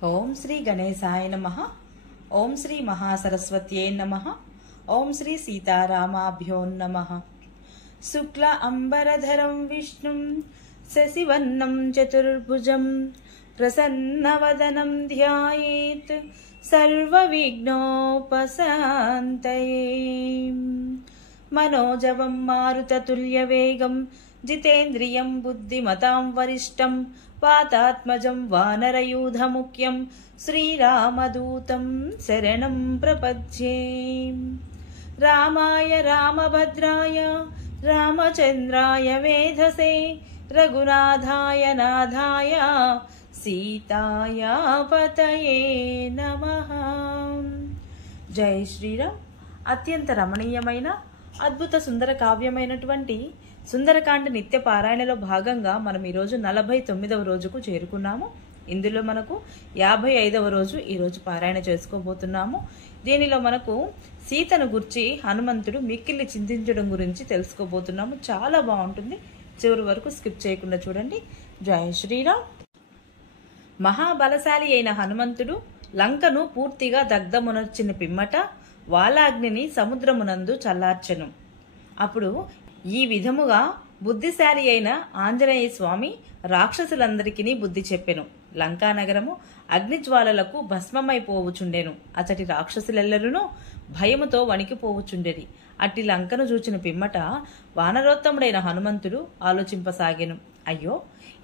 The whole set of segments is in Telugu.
ఓం శ్రీ గణేశాయ నమః. ఓం శ్రీ మహాసరస్వత్యై నమః. ఓం శ్రీ సీతారామాభ్యో నమః. శుక్ల అంబరధరం విష్ణుం శశివర్ణం చతుర్భుజం ప్రసన్నవదనం ధ్యాయేత్ సర్వవిఘ్నోపశాంతయే. మనోజవం మారుతతుల్యవేగం జితేంద్రియం బుద్ధిమతాం వరిష్టం వాతాత్మజం వానరయూధముఖ్యం శ్రీరామదూతం శరణం ప్రపద్యే. రామాయ రామభద్రాయ రామచంద్రాయ వేధసే రఘునాథాయ నాథాయ సీతాయ పతయే నమః. జై శ్రీరామ్. అత్యంత రమణీయమైన అద్భుత సుందర కావ్యమైనటువంటి సుందరకాండ నిత్య పారాయణలో భాగంగా మనం ఈరోజు 49వ రోజుకు చేరుకున్నాము. ఇందులో మనకు 55వ రోజు ఈరోజు పారాయణ చేసుకోబోతున్నాము. దీనిలో మనకు సీతను గురించి హనుమంతుడు మిక్కిలి చింతించడం గురించి తెలుసుకోబోతున్నాము. చాలా బాగుంటుంది, చివరి వరకు స్కిప్ చేయకుండా చూడండి. జై శ్రీరామ్. మహాబలశాలి అయిన హనుమంతుడు లంకను పూర్తిగా దగ్ధమునర్చిన పిమ్మట వాలాగ్నిని సముద్రమునందు చల్లార్చెను. అప్పుడు ఈ విధముగా బుద్ధిశాలి అయిన ఆంజనేయ స్వామి రాక్షసులందరికీ బుద్ధి చెప్పెను. లంకా నగరము అగ్నిజ్వాలలకు భస్మమైపోవుచుండెను. అతటి రాక్షసులెల్లరును భయముతో వణికిపోవుచుండెరి. అట్టి లంకను చూచిన పిమ్మట వానరోత్తముడైన హనుమంతుడు ఆలోచింపసాగెను. అయ్యో,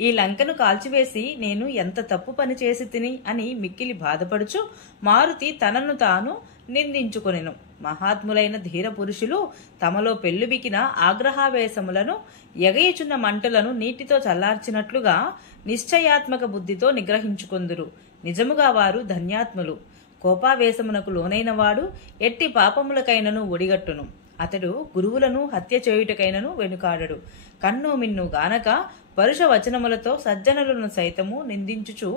ఈ లంకను కాల్చివేసి నేను ఎంత తప్పు పని చేసి తిని అని మిక్కిలి బాధపడుచు మారుతి తనను తాను నిందించుకొనెను. మహాత్ములైన ధీర పురుషులు తమలో పెళ్లుబికిన ఆగ్రహావేశములను ఎగయిచున్న మంటలను నీటితో చల్లార్చినట్లుగా నిశ్చయాత్మక బుద్ధితో నిగ్రహించుకొందురు. నిజముగా వారు ధన్యాత్ములు. కోపావేశమునకు లోనైన వాడు ఎట్టి పాపములకైనను ఒడిగట్టును. అతడు గురువులను హత్య చేయుటకైనను వెనుకాడడు. కన్ను మిన్ను గానక పరుష వచనములతో సజ్జనులను సైతము నిందించుచు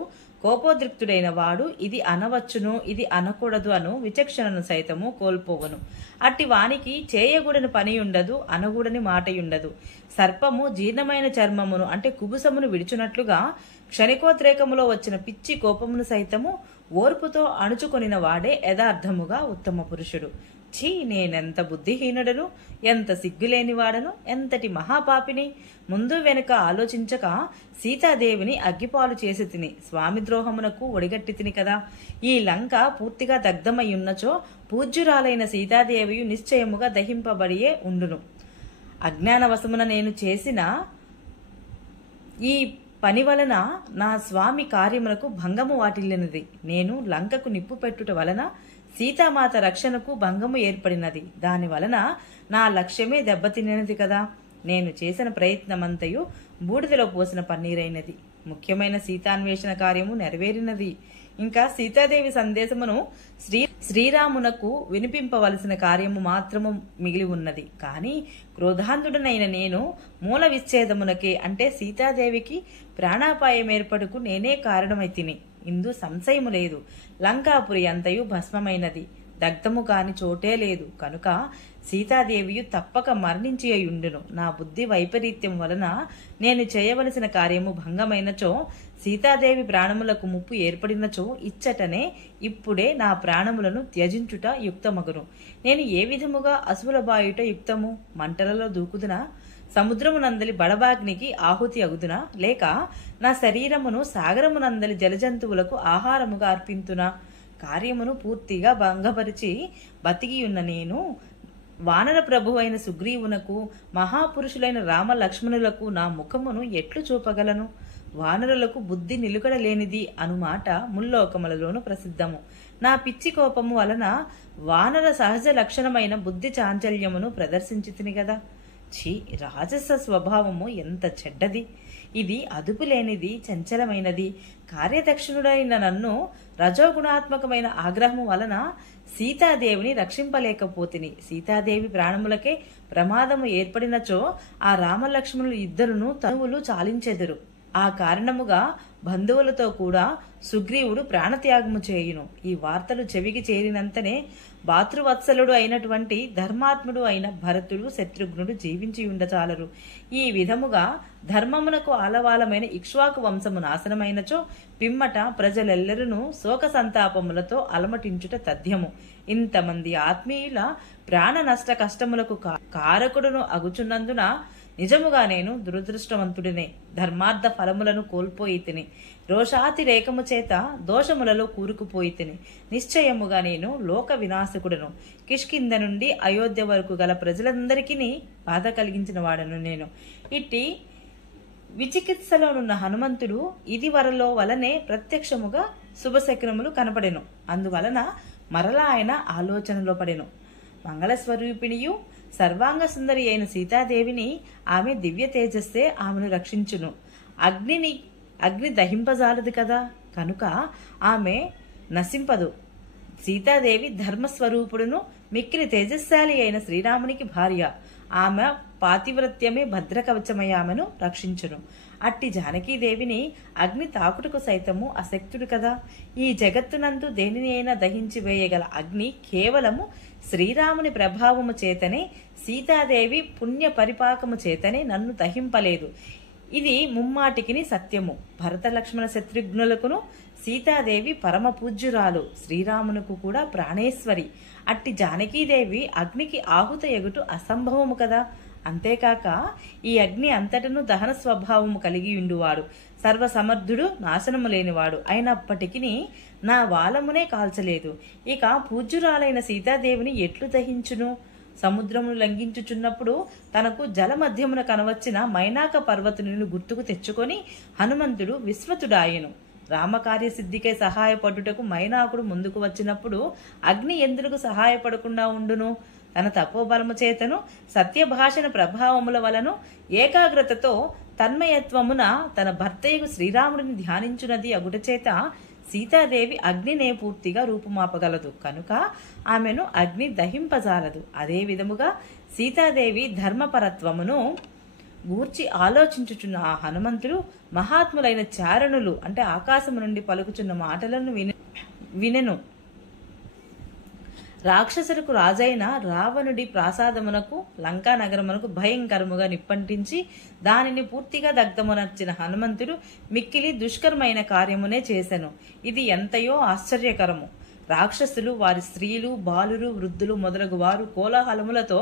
కోపోద్రిక్తుడైన వాడు ఇది అనవచ్చును, ఇది అనకూడదు అను విచక్షణను సైతము కోల్పోవను. అట్టి వానికి చేయగూడని పని ఉండదు, అనగూడని మాటయుండదు. సర్పము జీర్ణమైన చర్మమును అంటే కుబుసమును విడిచునట్లుగా క్షణికోద్రేకములో వచ్చిన పిచ్చి కోపమును సైతము ఓర్పుతో అణుచుకొనిన వాడే యథార్థముగా ఉత్తమ పురుషుడు. ఛీ, నేనెంత బుద్ధిహీనుడను, ఎంత సిగ్గులేనివాడను, ఎంతటి మహాపాపిని! ముందు వెనుక ఆలోచించక సీతాదేవిని అగ్గిపాలు చేసి తిని స్వామి ద్రోహమునకు ఒడిగట్టి తిని కదా. ఈ లంక పూర్తిగా దగ్ధమయ్యున్నచో పూజ్యురాలైన సీతాదేవియు నిశ్చయముగా దహింపబడియే ఉండును. అజ్ఞానవశమున నేను చేసిన ఈ పని వలన నా స్వామి కార్యములకు భంగము వాటిల్లినది. నేను లంకకు నిప్పు పెట్టుట వలన సీతామాత రక్షణకు భంగము ఏర్పడినది. దాని వలన నా లక్ష్యమే దెబ్బతిన్నది కదా. నేను చేసిన ప్రయత్నమంతయు బూడిదలో పోసిన పన్నీరైనది. ముఖ్యమైన సీతాన్వేషణ కార్యము నెరవేరినది. ఇంకా సీతాదేవి సందేశమును శ్రీరామునకు వినిపింపవలసిన కార్యము మాత్రము మిగిలి ఉన్నది. కానీ క్రోధాంధుడనైన నేను మూల విచ్ఛేదమునకే అంటే సీతాదేవికి ప్రాణాపాయం ఏర్పడుకు నేనే కారణమైతిని. ఇందు సంశయము లేదు. లంకాపురి అంతయు భస్మమైనది, దగ్ధము కాని చోటే లేదు. కనుక సీతాదేవియు తప్పక మరణించి అయ్యుండును. నా బుద్ధి వైపరీత్యం వలన నేను చేయవలసిన కార్యము భంగమైనచో, సీతాదేవి ప్రాణములకు ముప్పు ఏర్పడినచో ఇచ్చటనే ఇప్పుడే నా ప్రాణములను త్యజించుట యుక్తమగును. నేను ఏ విధముగా అసువుల బాయుట యుక్తము? మంటలలో దూకుదునా? సముద్రమునందలి బడబాగ్నికి ఆహుతి అగుదునా? లేక నా శరీరమును సాగరమునందలి జలజంతువులకు ఆహారముగా అర్పింతునా? కార్యమును పూర్తిగా భంగపరిచి బతికియున్న నేను వానర ప్రభువైన సుగ్రీవునకు మహాపురుషులైన రామ లక్ష్మణులకు నా ముఖమును ఎట్లు చూపగలను? వానరులకు బుద్ధి నిలుకడలేనిది అనుమాట ముల్లోకములలోను ప్రసిద్ధము. నా పిచ్చి కోపము వలన వానర సహజ లక్షణమైన బుద్ధి చాంచల్యమును ప్రదర్శించి తిని గదా. ఛీ, రాజస స్వభావము ఎంత చెడ్డది! ఇది అదుపులేనిది, చంచలమైనది. కార్యదక్షిణుడైన నన్ను రజోగుణాత్మకమైన ఆగ్రహము వలన సీతాదేవిని రక్షింపలేకపోతిని. సీతాదేవి ప్రాణములకే ప్రమాదము ఏర్పడినచో ఆ రామలక్ష్మణులు ఇద్దరును తనువులు చాలించెదరు. ఆ కారణముగా బంధువులతో కూడా సుగ్రీవుడు ప్రాణత్యాగము చేయును. ఈ వార్తలు చెవికి చేరినంతనే భాతృవత్సలుడు అయినటువంటి ధర్మాత్ముడు అయిన భరతుడు శత్రుఘ్నుడు జీవించి ఉండచాలరు. ఈ విధముగా ధర్మమునకు ఆలవాలమైన ఇక్ష్వాకు వంశము నాశనమైనచో పిమ్మట ప్రజలెల్లరూ శోక సంతాపములతో అలమటించుట తథ్యము. ఇంతమంది ఆత్మీయుల ప్రాణ నష్ట కష్టములకు కారకుడును అగుచున్నందున నిజముగా నేను దురదృష్టవంతుడినే. ధర్మార్థ ఫలములను కోల్పోయి తిని, రోషాతిరేకము చేత దోషములలో కూరుకుపోయి తిని. నిశ్చయముగా నేను లోక వినాశకుడను. కిష్కింద నుండి అయోధ్య వరకు గల ప్రజలందరికీ బాధ కలిగించిన వాడను నేను. ఇట్టి విచికిత్సలోనున్న హనుమంతుడు ఇది వరలో వలనే ప్రత్యక్షముగా శుభశకునములు కనపడెను. అందువలన మరలా ఆయన ఆలోచనలో పడెను. మంగళస్వరూపిణియు సర్వాంగ సుందరి అయిన సీతాదేవిని ఆమె దివ్య తేజస్సే ఆమెను రక్షించును. అగ్ని దహింపజాలదు కదా, కనుక ఆమె నశింపదు. సీతాదేవి ధర్మస్వరూపుడును మిక్కిలి తేజస్శాలి అయిన శ్రీరామునికి భార్య. ఆమె పాతివ్రత్యమే భద్రకవచమై ఆమెను రక్షించును. అట్టి జానకీదేవిని అగ్ని తాకుటకు సైతము అశక్తుడు కదా. ఈ జగత్తునందు దేనిని అయినా దహించి వేయగల అగ్ని కేవలము శ్రీరాముని ప్రభావము చేతనే, సీతాదేవి పుణ్య పరిపాకము చేతనే నన్ను దహింపలేదు. ఇది ముమ్మాటికిని సత్యము. భరత లక్ష్మణ శత్రుఘ్నులకును సీతాదేవి పరమ పూజ్యురాలు, శ్రీరామునకు కూడా ప్రాణేశ్వరి. అట్టి జానకీదేవి అగ్నికి ఆహుత ఎగుటు అసంభవము కదా. అంతేకాక ఈ అగ్ని అంతటను దహన స్వభావము కలిగి ఉండువాడు, సర్వసమర్థుడు, నాశనము లేనివాడు అయినప్పటికీ నా వాలమునే కాల్చలేదు. ఇక పూజ్యురాలైన సీతాదేవిని ఎట్లు దహించును? సముద్రమును లంఘించుచున్నప్పుడు తనకు జల మధ్యమున కనవచ్చిన మైనాక పర్వతుని గుర్తుకు తెచ్చుకొని హనుమంతుడు విశ్వతుడాయను. రామకార్యసిద్ధికై సహాయపడుటకు మైనాకుడు ముందుకు వచ్చినప్పుడు అగ్ని ఎందుకు సహాయపడకుండా ఉండును? తన తపోబలము చేతను సత్యభాషణ ప్రభావముల వలను ఏకాగ్రతతో తన్మయత్వమున తన భర్తయ్యకు శ్రీరాముడిని ధ్యానించున్నది అగుట చేత సీతాదేవి అగ్నినే పూర్తిగా రూపుమాపగలదు. కనుక ఆమెను అగ్ని దహింపజాలదు. అదే విధముగా సీతాదేవి ధర్మపరత్వమును గూర్చి ఆలోచించుచున్న ఆ హనుమంతుడు మహాత్ములైన చారణులు అంటే ఆకాశము నుండి పలుకుచున్న మాటలను వినెను. రాక్షసులకు రాజైన రావణుడి ప్రాసాదమునకు లంకా నగరమునకు భయంకరముగా నిప్పంటించి దానిని పూర్తిగా దగ్ధమునర్చిన హనుమంతుడు మిక్కిలి దుష్కరమైన కార్యమునే చేసెను. ఇది ఎంతయో ఆశ్చర్యకరము. రాక్షసులు వారి స్త్రీలు, బాలురు, వృద్ధులు మొదలగు వారు కోలాహలములతో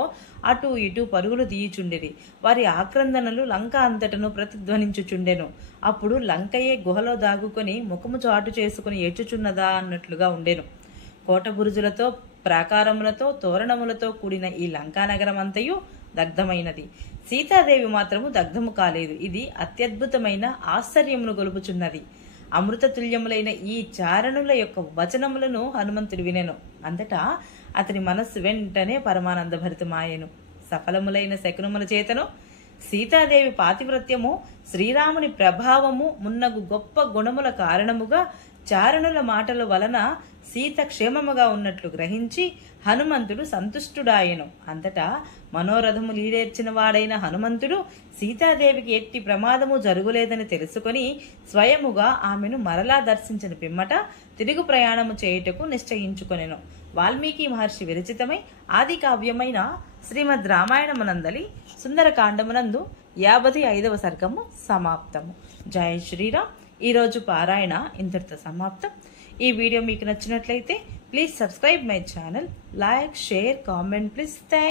అటు ఇటు పరుగులు తీయుచుండిరి. వారి ఆక్రందనలు లంక అంతటను ప్రతిధ్వనించుచుండెను. అప్పుడు లంకయే గుహలో దాగుకొని ముఖము చాటు చేసుకుని ఏడ్చుచున్నదా అన్నట్లుగా ఉండెను. కోట బురుజులతో, ప్రాకారములతో, తోరణములతో కూడిన ఈ లంకానగరం అంతయు దగ్ధమైనది. సీతాదేవి మాత్రము దగ్ధము కాలేదు. ఇది అత్యద్భుతమైన ఆశ్చర్యమును గొలుపుచున్నది. అమృతతుల్యములైన ఈ చారణుల యొక్క వచనములను హనుమంతుడు వినెను. అంతటా అతని మనస్సు వెంటనే పరమానంద భరితమాయెను. సఫలములైన శకునముల చేతను సీతాదేవి పాతివ్రత్యము, శ్రీరాముని ప్రభావము మున్నగు గొప్ప గుణముల కారణముగా చారణుల మాటల వలన సీత క్షేమముగా ఉన్నట్లు గ్రహించి హనుమంతుడు సంతుష్టుడాయెను. అంతటా మనోరథము లీడేర్చిన వాడైన హనుమంతుడు సీతాదేవికి ఎట్టి ప్రమాదము జరుగులేదని తెలుసుకొని స్వయముగా ఆమెను మరలా దర్శించిన పిమ్మట తిరుగు ప్రయాణము చేయుటకు నిశ్చయించుకొనెను. వాల్మీకి మహర్షి విరచితమై ఆది కావ్యమైన శ్రీమద్ రామాయణమునందలి సుందరకాండమునందు 55వ సర్గము సమాప్తము. జై శ్రీరామ్. ఈరోజు పారాయణ ఇంతటితో సమాప్తం. ఈ వీడియో మీకు నచ్చినట్లయితే please subscribe my channel, like, share, comment please. Thank